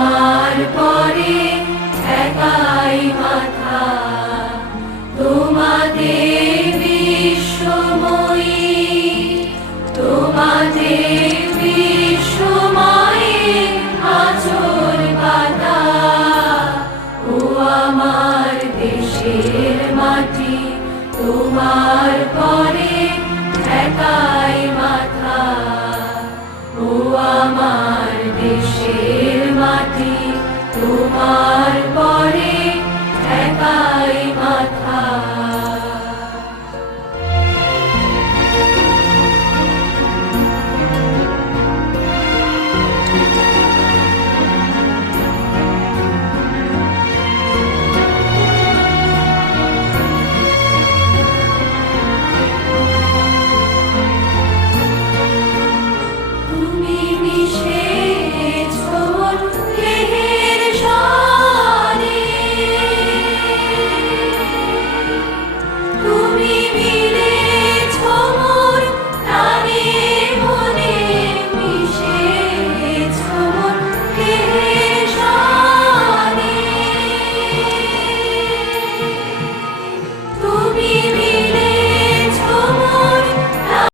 তোমার পরে একাই মাথা, তোমাদের বিশ্বময়ী, তোমাদের বিশ্বময়ী আঁচল পাতা। ও আমার দেশের মাটি, তোমার পরে একাই মাথা। ও আমার দেশের মাটি, তোমার